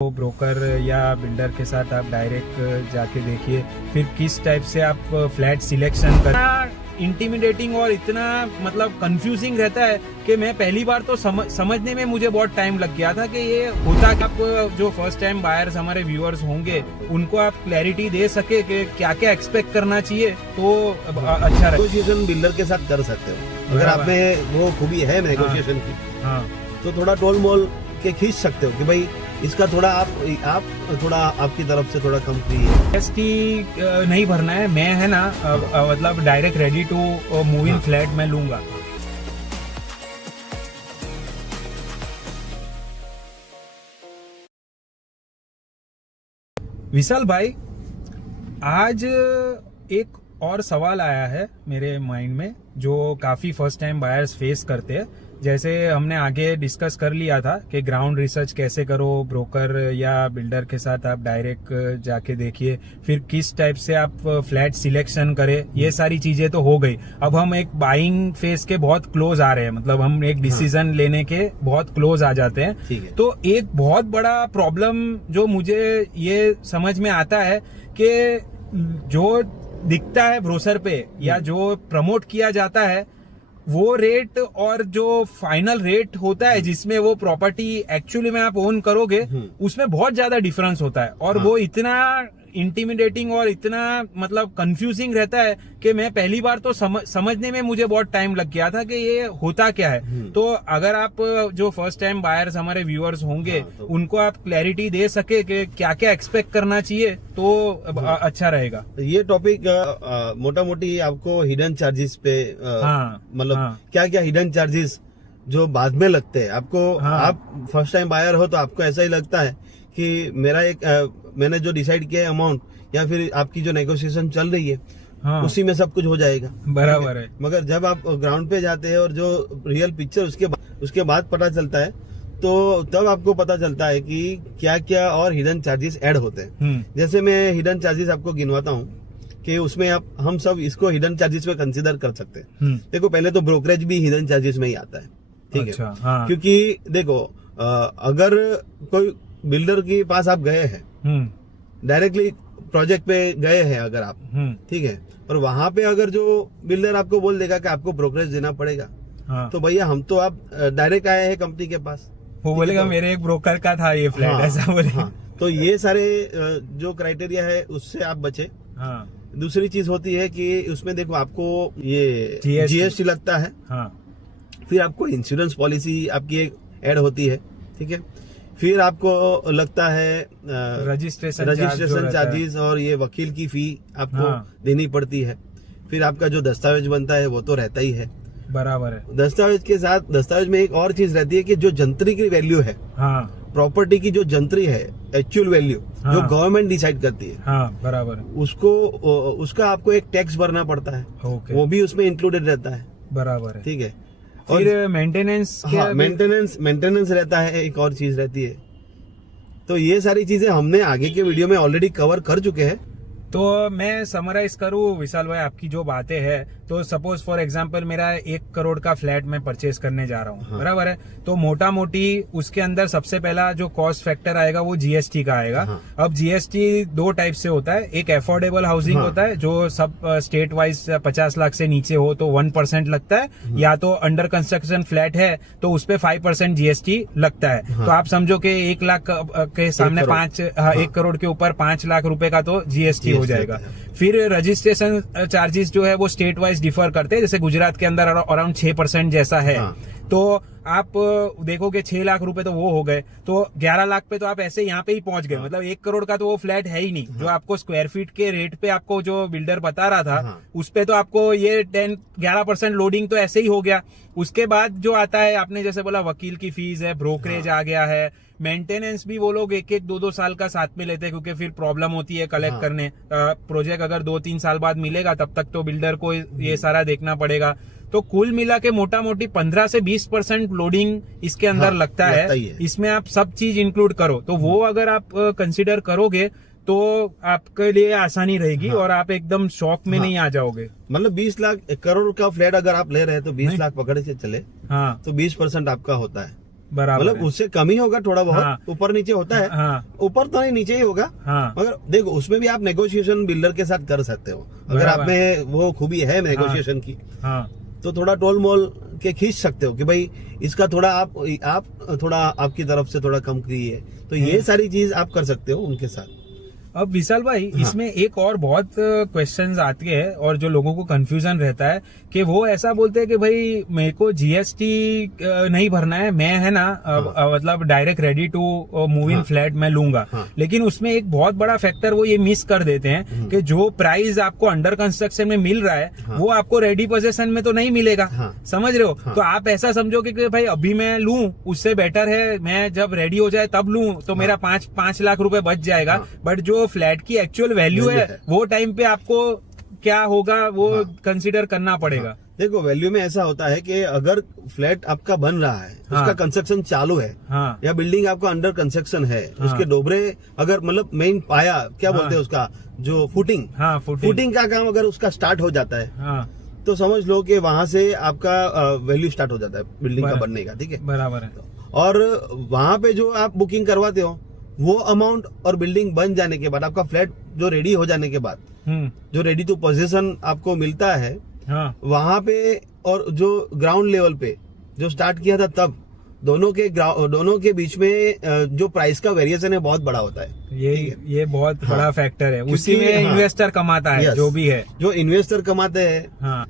तो ब्रोकर या बिल्डर के साथ आप डायरेक्ट जाके देखिए, फिर किस टाइप से आप फ्लैट सिलेक्शन कर। इंटिमिडेटिंग और इतना मतलब कंफ्यूजिंग रहता है कि मैं पहली बार तो समझने में मुझे बहुत टाइम लग गया था कि ये होता। आप जो फर्स्ट टाइम बायर्स हमारे व्यूअर्स होंगे उनको आप क्लैरिटी दे सके कि क्या क्या एक्सपेक्ट करना चाहिए तो अच्छा रहे। नेगोशिएशन बिल्डर के साथ कर सकते हो अगर आप में वो खूबी है नेगोशिएशन की। हाँ, तो थोड़ा टोल मोल के खींच सकते हो कि भाई इसका थोड़ा आप थोड़ा आपकी तरफ से थोड़ा कम फ्री है। GST नहीं भरना है, मैं है ना मतलब direct ready to move in flat मैं लूंगा। विशाल भाई, आज एक और सवाल आया है मेरे माइंड में जो काफी फर्स्ट टाइम बायर्स फेस करते हैं। जैसे हमने आगे डिस्कस कर लिया था कि ग्राउंड रिसर्च कैसे करो, ब्रोकर या बिल्डर के साथ आप डायरेक्ट जाके देखिए, फिर किस टाइप से आप फ्लैट सिलेक्शन करें, ये सारी चीजें तो हो गई। अब हम एक बाइंग फेज के बहुत क्लोज आ रहे हैं, मतलब हम एक डिसीजन लेने के बहुत क्लोज आ जाते हैं। तो एक बहुत बड़ा प्रॉब्लम जो मुझे ये समझ में आता है कि जो दिखता है ब्रोशर पे या जो प्रमोट किया जाता है वो रेट और जो फाइनल रेट होता है जिसमें वो प्रॉपर्टी एक्चुअली में आप ओन करोगे उसमें बहुत ज्यादा डिफरेंस होता है। और वो इतना इंटिमिडेटिंग और इतना मतलब कंफ्यूजिंग रहता है कि मैं पहली बार तो समझने में मुझे बहुत टाइम लग गया था कि ये होता क्या है। तो अगर आप जो फर्स्ट टाइम बायर्स हमारे व्यूअर्स होंगे उनको आप क्लैरिटी दे सके कि क्या क्या एक्सपेक्ट करना चाहिए तो अच्छा रहेगा। ये टॉपिक मोटा मोटी आपको हिडन चार्जेस पे मतलब क्या क्या हिडन चार्जेस जो बाद में लगते हैं आपको। आप फर्स्ट टाइम बायर हो तो आपको ऐसा ही लगता है कि मेरा मैंने जो डिसाइड किया है अमाउंट या फिर आपकी जो नेगोशिएशन चल रही है उसी में सब कुछ हो जाएगा, बराबर है। मगर जब आप ग्राउंड पे जाते हैं और जो रियल पिक्चर उसके बाद पता चलता है तो तब आपको पता चलता है कि क्या क्या और हिडन चार्जेस ऐड होते हैं। जैसे मैं हिडन चार्जेस आपको गिनवाता हूँ कि उसमें हम सब इसको हिडन चार्जेस में कंसीडर कर सकते हैं। देखो, पहले तो ब्रोकरेज भी हिडन चार्जेस में ही आता है, ठीक है। क्योंकि देखो, अगर कोई बिल्डर के पास आप गए हैं, डायरेक्टली प्रोजेक्ट पे गए हैं अगर आप, ठीक है, और वहां पे अगर जो बिल्डर आपको बोल देगा कि आपको ब्रोकरेज देना पड़ेगा, तो भैया हम तो आप डायरेक्ट आए हैं कंपनी के पास, वो बोलेगा मेरे एक ब्रोकर का था ये फ्लैट, ऐसा बोले। तो ये सारे जो क्राइटेरिया है उससे आप बचे। दूसरी चीज होती है कि उसमें देखो आपको ये जीएसटी लगता है, फिर आपको इंश्योरेंस पॉलिसी आपकी एक ऐड होती है, ठीक है, फिर आपको लगता है रजिस्ट्रेशन चार्जेस और ये वकील की फी आपको देनी पड़ती है। फिर आपका जो दस्तावेज बनता है वो तो रहता ही है, बराबर है। दस्तावेज के साथ दस्तावेज में एक और चीज रहती है कि जो जंत्री की वैल्यू है, प्रॉपर्टी की जो जंत्री है, एक्चुअल वैल्यू जो गवर्नमेंट डिसाइड करती है, बराबर, उसका आपको एक टैक्स भरना पड़ता है, वो भी उसमें इंक्लूडेड रहता है, बराबर है, ठीक है। फिर मेंटेनेंस मेंटेनेंस रहता है, एक और चीज रहती है। तो ये सारी चीजें हमने आगे के वीडियो में ऑलरेडी कवर कर चुके हैं। तो मैं समराइज करूं विशाल भाई आपकी जो बातें हैं, तो सपोज फॉर एग्जांपल मेरा 1 करोड़ का फ्लैट मैं परचेज करने जा रहा हूं, बराबर है। तो मोटा मोटी उसके अंदर सबसे पहला जो कॉस्ट फैक्टर आएगा वो जीएसटी का आएगा। अब जीएसटी 2 टाइप से होता है, एक अफोर्डेबल हाउसिंग होता है जो सब स्टेट वाइज 50 लाख से नीचे हो तो 1% लगता है, या तो अंडर कंस्ट्रक्शन फ्लैट है तो उस पर 5% जीएसटी लगता है। तो आप समझो कि 1 लाख के सामने 1 करोड़ के ऊपर 5 लाख रुपए का तो जीएसटी हो जाएगा। फिर रजिस्ट्रेशन चार्जेस जो है वो स्टेट वाइज डिफर करते हैं, जैसे गुजरात के अंदर अराउंड 6% जैसा है। तो आप देखोगे 6 लाख रुपए तो वो हो गए, तो 11 लाख पे तो आप ऐसे यहाँ पे ही पहुंच गए। मतलब 1 करोड़ का तो वो फ्लैट है ही नहीं। जो आपको स्क्वायर फीट के रेट पे आपको जो बिल्डर बता रहा था उस पे तो आपको ये 11% लोडिंग तो ऐसे ही हो गया। उसके बाद जो आता है, आपने जैसे बोला वकील की फीस है, ब्रोकरेज आ गया है, मेंटेनेंस भी वो लोग 1-2 साल का साथ में लेते हैं क्योंकि फिर प्रॉब्लम होती है कलेक्ट करने। प्रोजेक्ट अगर 2-3 साल बाद मिलेगा तब तक तो बिल्डर को ये सारा देखना पड़ेगा। तो कुल मिला के मोटा मोटी 15 से 20% लोडिंग इसके अंदर लगता है। इसमें आप सब चीज इंक्लूड करो तो वो अगर आप कंसिडर करोगे तो आपके लिए आसानी रहेगी और आप एकदम शॉक में नहीं आ जाओगे। मतलब 20 लाख 1 करोड़ का फ्लैट अगर आप ले रहे हैं तो 20 लाख पकड़ के चले, तो 20% आपका होता है। बराबर मतलब है। उससे कम ही होगा थोड़ा बहुत, हाँ। ऊपर नीचे होता है, हाँ ऊपर तो नहीं नीचे ही होगा। हाँ मगर देखो उसमें भी आप नेगोशिएशन बिल्डर के साथ कर सकते हो, अगर बराबर। आप में वो खूबी है नेगोशिएशन की, हाँ तो थोड़ा टोल मोल के खींच सकते हो कि भाई इसका थोड़ा आप थोड़ा आपकी तरफ से थोड़ा कम कीजिए, तो ये सारी चीज आप कर सकते हो उनके साथ। अब विशाल भाई हाँ। इसमें एक और बहुत क्वेश्चंस आती है और जो लोगों को कंफ्यूजन रहता है कि वो ऐसा बोलते हैं कि भाई मेरे को जीएसटी नहीं भरना है, मैं है ना मतलब direct ready to move in हाँ। फ्लैट मैं लूंगा। हाँ। लेकिन उसमें एक बहुत बड़ा फैक्टर वो ये मिस कर देते हैं कि जो प्राइस आपको अंडर कंस्ट्रक्शन में मिल रहा है हाँ। वो आपको रेडी पोजीशन में तो नहीं मिलेगा। हाँ। समझ रहे हो? हाँ। तो आप ऐसा समझोगे कि भाई अभी मैं लूं उससे बेटर है मैं जब रेडी हो जाए तब लूं तो मेरा 5 लाख रुपए बच जाएगा। हाँ। बट जो फ्लैट की एक्चुअल वैल्यू है वो टाइम पे आपको क्या होगा वो कंसीडर करना पड़ेगा। देखो वैल्यू में ऐसा होता है कि अगर फ्लैट आपका बन रहा है, हाँ। उसका कंस्ट्रक्शन चालू है, हाँ या बिल्डिंग आपका अंडर कंस्ट्रक्शन है, हाँ। उसके डोबरे अगर मतलब मेन पाया क्या हाँ। बोलते हैं उसका जो फुटिंग हाँ फुटिंग का काम अगर उसका स्टार्ट हो जाता है, हाँ तो समझ लो कि वहां से आपका वैल्यू स्टार्ट हो जाता है बिल्डिंग का बनने का, ठीक है। बराबर है। और वहां पे जो आप बुकिंग करवाते हो वो अमाउंट और बिल्डिंग बन जाने के बाद आपका फ्लैट जो रेडी हो जाने के बाद जो रेडी टू पोजीशन आपको मिलता है हाँ वहां पे, और जो ग्राउंड लेवल पे जो स्टार्ट किया था तब दोनों के बीच में जो प्राइस का वेरिएशन है बहुत बड़ा होता है। ये बहुत हाँ। बड़ा फैक्टर है, क्योंकि, उसी में हाँ, इन्वेस्टर कमाता है यस, जो भी है। जो इन्वेस्टर कमाते हैं हाँ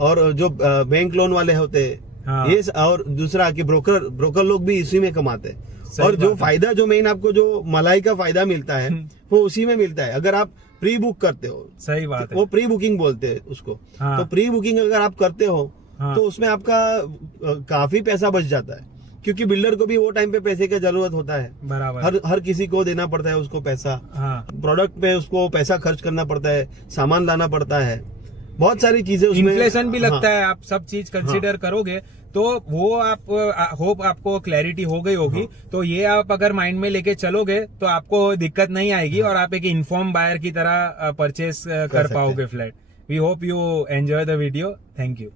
और जो बैंक लोन वाले होते हैं, हाँ। ये और दूसरा कि ब्रोकर लोग भी इसी में कमाते हैं। सही और जो बात है। फायदा जो मेन आपको जो मलाई का फायदा मिलता है वो उसी में मिलता है अगर आप प्री बुक करते हो। सही बात है। वो प्री बुकिंग बोलते हैं उसको। हाँ। तो प्री बुकिंग अगर आप करते हो हाँ। तो उसमें आपका काफी पैसा बच जाता है, क्योंकि बिल्डर को भी वो टाइम पे पैसे की जरूरत होता है। बराबर हर किसी को देना पड़ता है उसको पैसा, हाँ प्रोडक्ट पे उसको पैसा खर्च करना पड़ता है, सामान लाना पड़ता है, बहुत सारी चीजें उसमें। इन्फ्लेशन भी लगता हाँ। है, आप सब चीज कंसीडर करोगे तो वो आप होप आपको क्लैरिटी हो गई होगी। तो ये आप अगर माइंड में लेके चलोगे तो आपको दिक्कत नहीं आएगी और आप एक इन्फॉर्म बायर की तरह परचेस कर सकते पाओगे flat. We hope you enjoy the video. Thank you.